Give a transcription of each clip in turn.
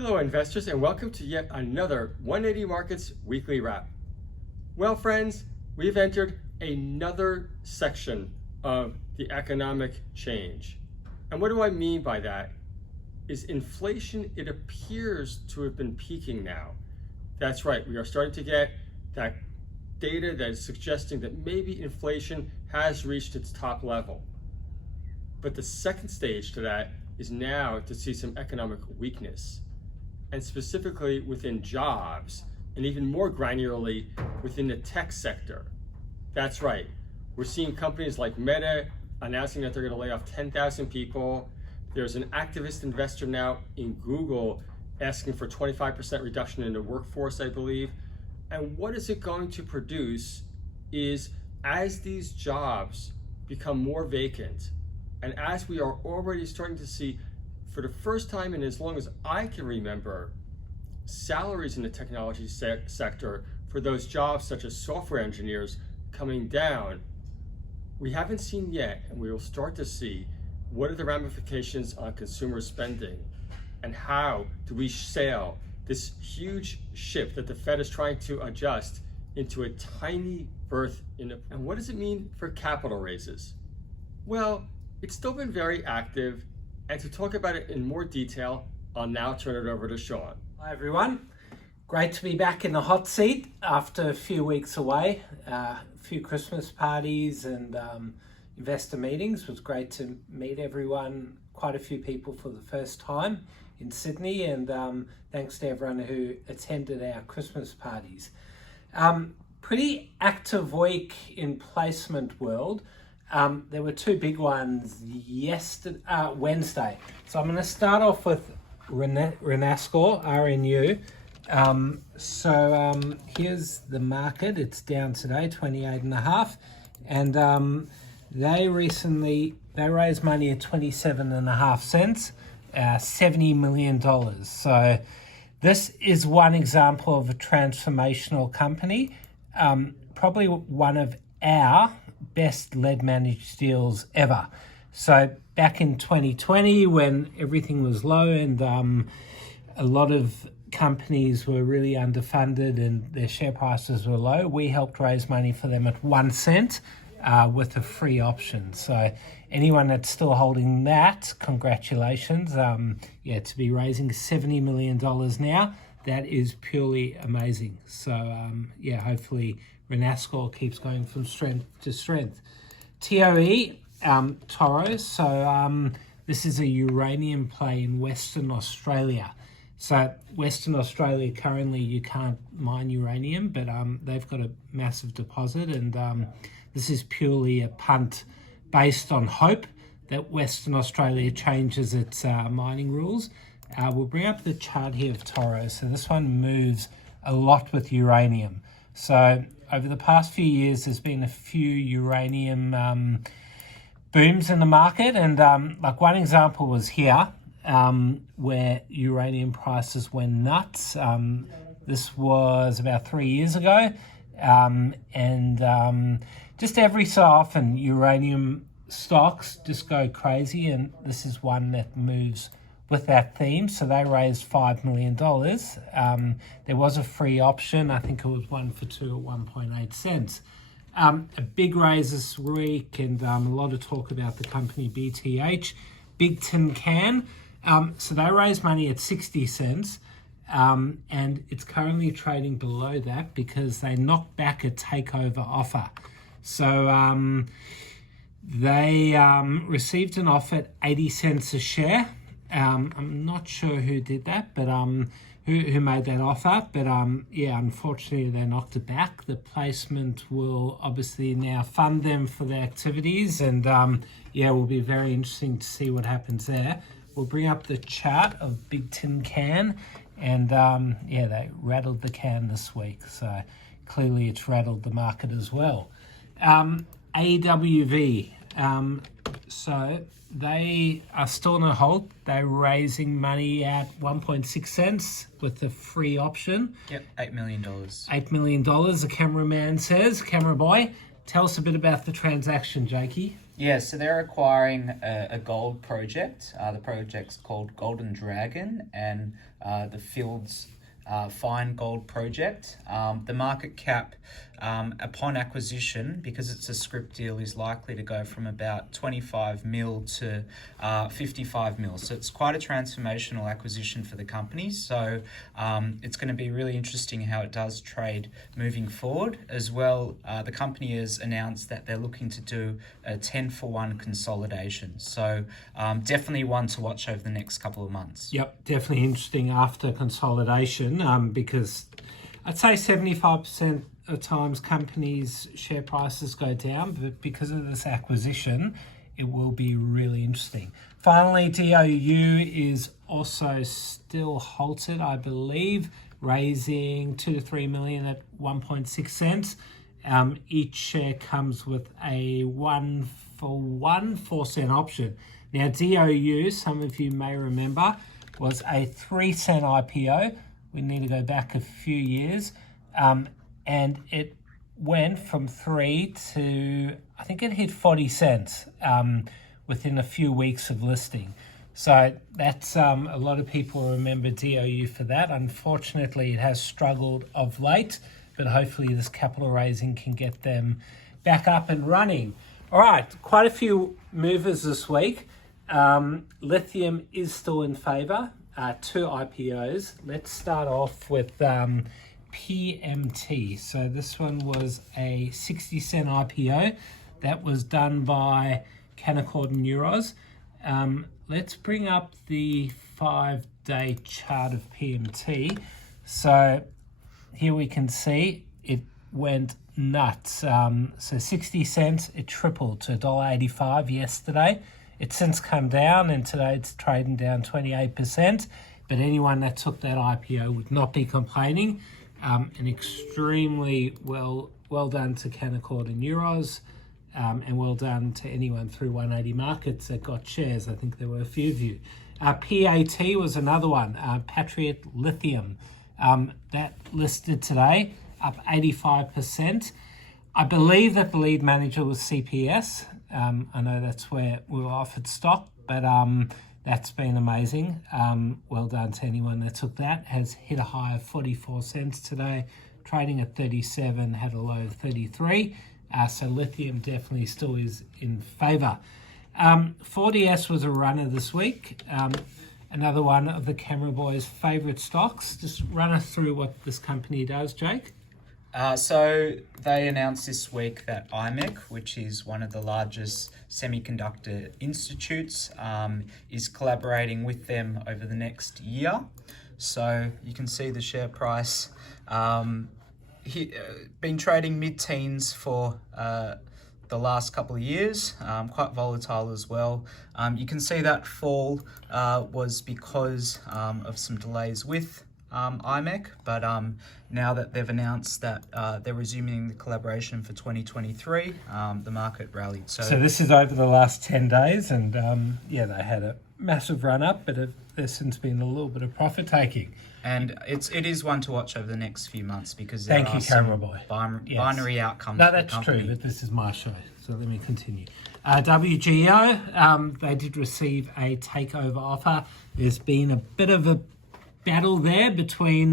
Hello investors and welcome to yet another 180 Markets Weekly Wrap. Well friends, we've entered another section of the economic change. And what do I mean by that? Is inflation, it appears to have been peaking now. That's right, we are starting to get that data that is suggesting that maybe inflation has reached its top level. But the second stage to that is now to see some economic weakness, and specifically within jobs, and even more granularly within the tech sector. That's right, we're seeing companies like Meta announcing that they're going to lay off 10,000 people. There's an activist investor now in Google asking for 25% reduction in the workforce, I believe. And what is it going to produce is, as these jobs become more vacant, and as we are already starting to see, for the first time in as long as I can remember, salaries in the technology sector for those jobs such as software engineers coming down, we haven't seen yet, and we will start to see, what are the ramifications on consumer spending, and how do we sail this huge ship that the Fed is trying to adjust into a tiny berth and what does it mean for capital raises? Well, it's still been very active, and to talk about it in more detail, I'll now turn it over to Sean. Hi everyone, great to be back in the hot seat after a few weeks away. A few Christmas parties and investor meetings. It was great to meet everyone, quite a few people for the first time in Sydney, and thanks to everyone who attended our Christmas parties. Pretty active week in placement world. There were two big ones Wednesday. So I'm going to start off with Renascor, RNU. Here's the market. It's down today, 28.5, and they raised money at 27.5 cents, $70 million. So this is one example of a transformational company, probably one of our best lead managed deals ever. So back in 2020, when everything was low and a lot of companies were really underfunded and their share prices were low, we helped raise money for them at 1 cent with a free option. So anyone that's still holding that, congratulations. To be raising $70 million now, that is purely amazing. So hopefully Renascor keeps going from strength to strength. TOE, Toro. So this is a uranium play in Western Australia. So Western Australia, currently you can't mine uranium, but they've got a massive deposit, and this is purely a punt based on hope that Western Australia changes its mining rules. We'll bring up the chart here of Toro. So this one moves a lot with uranium. So over the past few years, there's been a few uranium booms in the market, and like one example was here, where uranium prices went nuts. This was about 3 years ago, and just every so often, uranium stocks just go crazy, and this is one that moves with that theme. So they raised $5 million. There was a free option. I think it was 1 for 2 at 1.8 cents. A big raise this week, and a lot of talk about the company BTH, Big Tin Can. So they raised money at 60 cents, and it's currently trading below that because they knocked back a takeover offer. So they received an offer at 80 cents a share. I'm not sure who did that, but who made that offer. But unfortunately they knocked it back. The placement will obviously now fund them for their activities, and it will be very interesting to see what happens there. We'll bring up the chart of Big Tin Can, and they rattled the can this week, so clearly it's rattled the market as well. AWV, so they are still on a hold. They're raising money at 1.6 cents with a free option. Yep, $8 million. $8 million, the cameraman says. Camera boy, tell us a bit about the transaction, Jakey. Yeah, so they're acquiring a gold project. The project's called Golden Dragon, and the Fields Fine Gold project. The market cap upon acquisition, because it's a scrip deal, is likely to go from about 25 mil to 55 mil. So it's quite a transformational acquisition for the company. So it's going to be really interesting how it does trade moving forward. As well, the company has announced that they're looking to do a 10-for-1 consolidation. So definitely one to watch over the next couple of months. Yep, definitely interesting after consolidation, because I'd say 75% of times companies' share prices go down, but because of this acquisition, it will be really interesting. Finally, DOU is also still halted, I believe, raising 2 to 3 million at 1.6 cents. Each share comes with a 1-for-1 4-cent option. Now, DOU, some of you may remember, was a 3-cent IPO. We need to go back a few years. And it went from 3 to, I think it hit 40 cents within a few weeks of listing. So that's a lot of people remember DOU for that. Unfortunately, it has struggled of late, but hopefully this capital raising can get them back up and running. All right, quite a few movers this week. Lithium is still in favor. 2 IPOs. Let's start off with PMT. So this one was a 60-cent IPO that was done by Canaccord and Neuros. Let's bring up the 5-day chart of PMT. So here we can see it went nuts. So 60 cents, it tripled to $1.85 yesterday. It's since come down, and today it's trading down 28%. But anyone that took that IPO would not be complaining. And extremely well done to Canaccord and Neuros, and well done to anyone through 180 Markets that got shares. I think there were a few of you. PAT was another one, Patriot Lithium. That listed today, up 85%. I believe that the lead manager was CPS. I know that's where we were offered stock, but that's been amazing. Well done to anyone that took that. Has hit a high of 44 cents today, trading at 37, had a low of 33. So lithium definitely still is in favor. 4DS was a runner this week. Another one of the Camera Boys' favorite stocks. Just run us through what this company does, Jake. So they announced this week that IMEC, which is one of the largest semiconductor institutes, is collaborating with them over the next year. So you can see the share price been trading mid-teens for the last couple of years, quite volatile as well. You can see that fall was because of some delays with IMEC, but now that they've announced that they're resuming the collaboration for 2023, the market rallied. So this is over the last 10 days, and they had a massive run up, but there's since been a little bit of profit taking. And it is one to watch over the next few months, because Thank you, Camera Boy. Binary outcomes. No, that's true, but this is my show, so let me continue. WGO, they did receive a takeover offer. There's been a bit of a battle there between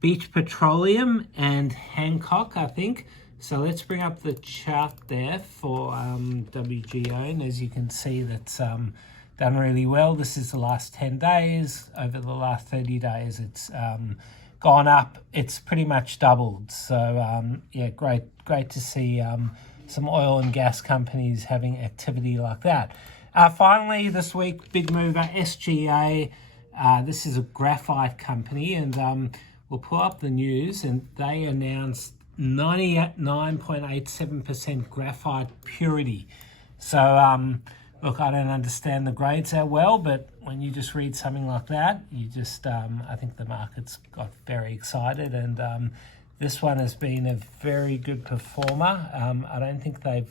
Beach Petroleum and Hancock, I think. So let's bring up the chart there for WGO, and as you can see, that's done really well. This is the last 10 days. Over the last 30 days, it's gone up. It's pretty much doubled. So great to see some oil and gas companies having activity like that. Finally, this week, big mover, SGA. This is a graphite company, and we'll pull up the news, and they announced 99.87% graphite purity. So, look, I don't understand the grades that well, but when you just read something like that, you just, I think the market's got very excited, and this one has been a very good performer. I don't think they've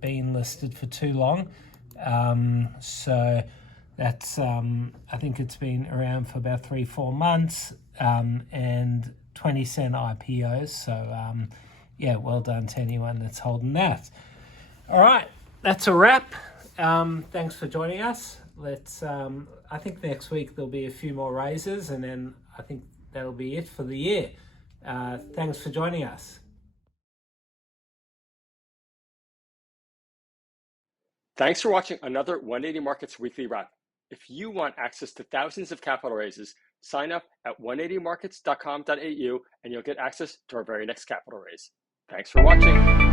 been listed for too long. So that's, I think it's been around for about 3-4 months, and 20-cent IPOs. So, well done to anyone that's holding that. All right, that's a wrap. Thanks for joining us. Let's. I think next week there'll be a few more raises, and then I think that'll be it for the year. Thanks for joining us. Thanks for watching another 180 Markets Weekly Wrap. If you want access to thousands of capital raises, sign up at 180markets.com.au and you'll get access to our very next capital raise. Thanks for watching.